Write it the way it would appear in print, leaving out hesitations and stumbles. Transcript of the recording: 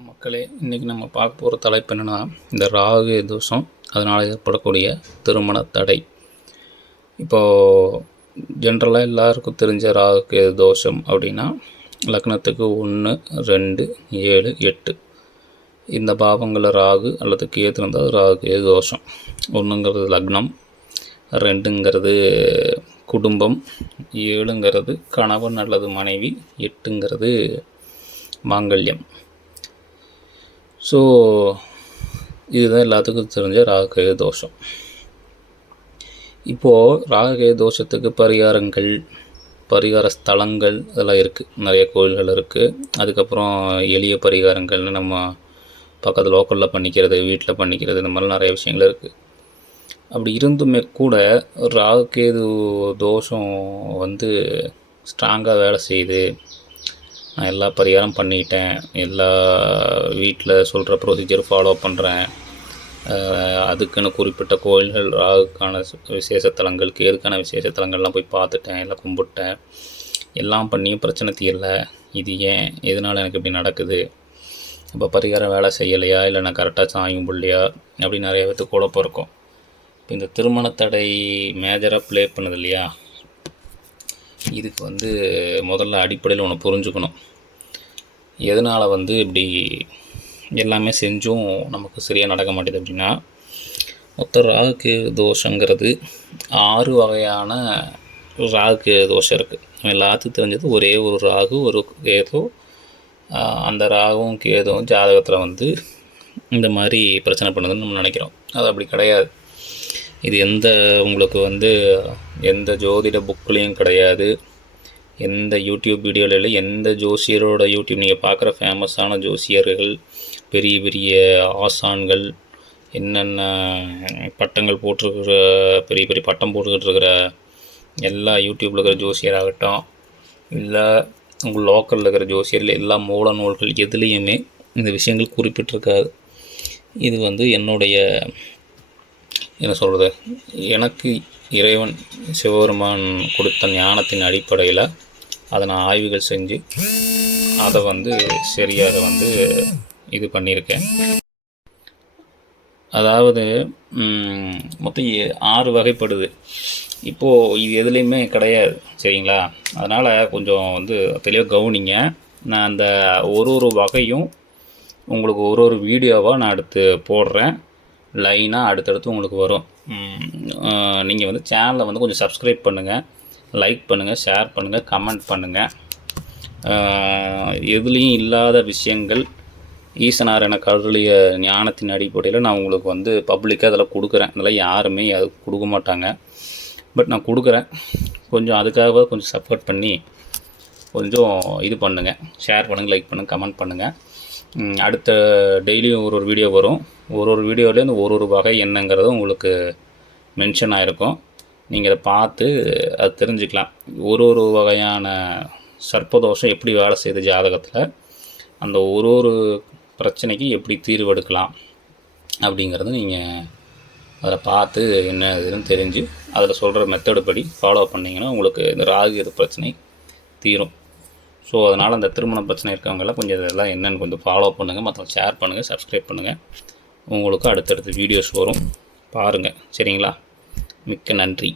மக்களே, இன்றைக்கி நம்ம பார்க்க போகிற தலைப்பு என்னென்னா, இந்த ராகு தோஷம் அதனால் ஏற்படக்கூடிய திருமண தடை. இப்போது ஜென்ரலாக எல்லாருக்கும் தெரிஞ்ச ராகு தோஷம் அப்படின்னா, லக்னத்துக்கு 1, 2, 7, 8 இந்த பாவங்களில் ராகு அல்லது கேது இருந்தால் ராகு தோஷம். 1ங்கிறது லக்னம், 2ங்கிறது குடும்பம், 7ங்கிறது கணவன் அல்லது மனைவி, 8ங்கிறது மாங்கல்யம். ஸோ இதுதான் எல்லாத்துக்கும் தெரிஞ்ச ராகு தோஷம். இப்போது ராகு தோஷத்துக்கு பரிகார ஸ்தலங்கள் இதெல்லாம் இருக்குது, நிறைய கோயில்கள் இருக்குது. அதுக்கப்புறம் எளிய பரிகாரங்கள்னு நம்ம பக்கத்தில் லோக்கலில் பண்ணிக்கிறது, வீட்டில் பண்ணிக்கிறது, இந்த மாதிரி நிறைய விஷயங்கள் இருக்குது. அப்படி இருந்துமே கூட ராகு தோஷம் ஸ்ட்ராங்காக வேலை செய்யுது. நான் எல்லா பரிகாரம் பண்ணிட்டேன், எல்லா வீட்டில் சொல்கிற ப்ரொசீஜர் ஃபாலோ பண்ணுறேன், அதுக்குன்னு குறிப்பிட்ட கோயில்கள் ராகுக்கான விசேஷத்தலங்கள், கேதுக்கான விசேஷத்தலங்கள்லாம் போய் பார்த்துட்டேன், எல்லாம் கும்பிட்டேன், எல்லாம் பண்ணியும் பிரச்சனை தீரல, இது ஏன், எதனால் எனக்கு இப்படி நடக்குது, இப்போ பரிகாரம் வேலை செய்யலையா, இல்லை நான் கரெக்டாக சாமி கும்பிடலையா அப்படின்னு நிறைய பேருக்கு குழப்பம் இருக்கும். இப்போ இந்த திருமண தடை மேஜராக ப்ளே பண்ணுது இல்லையா, இதுக்கு முதல்ல அடிப்படையில் ஒன்று புரிஞ்சுக்கணும். எதனால் இப்படி எல்லாமே செஞ்சும் நமக்கு சரியாக நடக்க மாட்டேது அப்படின்னா, மொத்த ராகு தோஷங்கிறது 6 வகையான ராகு தோஷம் இருக்குது. எல்லாத்துக்கும் தெரிஞ்சது ஒரே ஒரு ராகு ஒரு கேது. அந்த ராகும் கேதுவும் ஜாதகத்தில் இந்த மாதிரி பிரச்சனை பண்ணுதுன்னு நம்ம நினைக்கிறோம். அது அப்படி கிடையாது. இது உங்களுக்கு எந்த ஜோதிட புக்லேயும் கிடையாது, எந்த யூடியூப் வீடியோவில் இல்லை, எந்த ஜோசியரோட யூடியூப் நீங்கள் பார்க்குற ஃபேமஸான ஜோசியர்கள், பெரிய பெரிய ஆசான்கள், என்னென்ன பட்டங்கள் போட்டிருக்கிற பெரிய பெரிய பட்டம் போட்டுக்கிட்டு இருக்கிற எல்லா யூடியூப்பில் இருக்கிற ஜோசியராகட்டும், இல்லை உங்கள் லோக்கலில் இருக்கிற ஜோசியர்கள், எல்லா மூல நூல்கள் எதுலேயுமே இந்த விஷயங்கள் குறிப்பிட்டிருக்காது. இது என்னுடைய என்ன சொல்கிறது, எனக்கு இறைவன் சிவபெருமான் கொடுத்த ஞானத்தின் அடிப்படையில் அதை நான் ஆய்வுகள் செஞ்சு அதை சரியாக இது பண்ணியிருக்கேன். அதாவது மொத்தம் 6 வகைப்படுது. இப்போது இது எதுலேயுமே கிடையாது, சரிங்களா? அதனால் கொஞ்சம் தெளிவாக கவனிங்க. நான் அந்த ஒரு வகையும் உங்களுக்கு ஒரு வீடியோவாக நான் எடுத்து போடுறேன், லைனாக அடுத்தடுத்து உங்களுக்கு வரும். நீங்கள் சேனலை கொஞ்சம் சப்ஸ்கிரைப் பண்ணுங்கள், லைக் பண்ணுங்கள், ஷேர் பண்ணுங்கள், கமெண்ட் பண்ணுங்கள். எதுலேயும் இல்லாத விஷயங்கள் ஈசனார் எனக்கு அருளிய ஞானத்தின் அடிப்படையில் நான் உங்களுக்கு பப்ளிக்காக அதெல்லாம் கொடுக்குறேன். அதெல்லாம் யாருமே அது கொடுக்க மாட்டாங்க, பட் நான் கொடுக்குறேன். கொஞ்சம் அதுக்காக கொஞ்சம் சப்போர்ட் பண்ணி கொஞ்சம் இது பண்ணுங்கள், ஷேர் பண்ணுங்கள், லைக் பண்ணுங்கள், கமெண்ட் பண்ணுங்கள். அடுத்த டெய்லியும் ஒரு வீடியோ வரும். ஒரு வீடியோலேருந்து ஒரு வகை என்னங்கிறது உங்களுக்கு மென்ஷன் ஆகிருக்கும். நீங்கள் அதை பார்த்து அது தெரிஞ்சுக்கலாம். ஒரு வகையான சர்ப்பதோஷம் எப்படி வேலை செய்யுது ஜாதகத்தில், அந்த ஒரு பிரச்சனைக்கு எப்படி தீர்வு எடுக்கலாம் அப்படிங்கிறது நீங்கள் அதில் பார்த்து என்ன இதுன்னு தெரிஞ்சு அதில் சொல்கிற மெத்தடு படி ஃபாலோ பண்ணிங்கன்னா உங்களுக்கு இந்த ராகு பிரச்சனை தீரும். ஸோ அதனால் அந்த திருமண பிரச்சனை இருக்கவங்கெல்லாம் கொஞ்சம் இதெல்லாம் என்னென்னு கொஞ்சம் ஃபாலோ பண்ணுங்கள், மற்றவங்க ஷேர் பண்ணுங்கள், சப்ஸ்கிரைப் பண்ணுங்கள். உங்களுக்கு அடுத்தடுத்த வீடியோஸ் வரும், பாருங்கள், சரிங்களா? மிக்க நன்றி.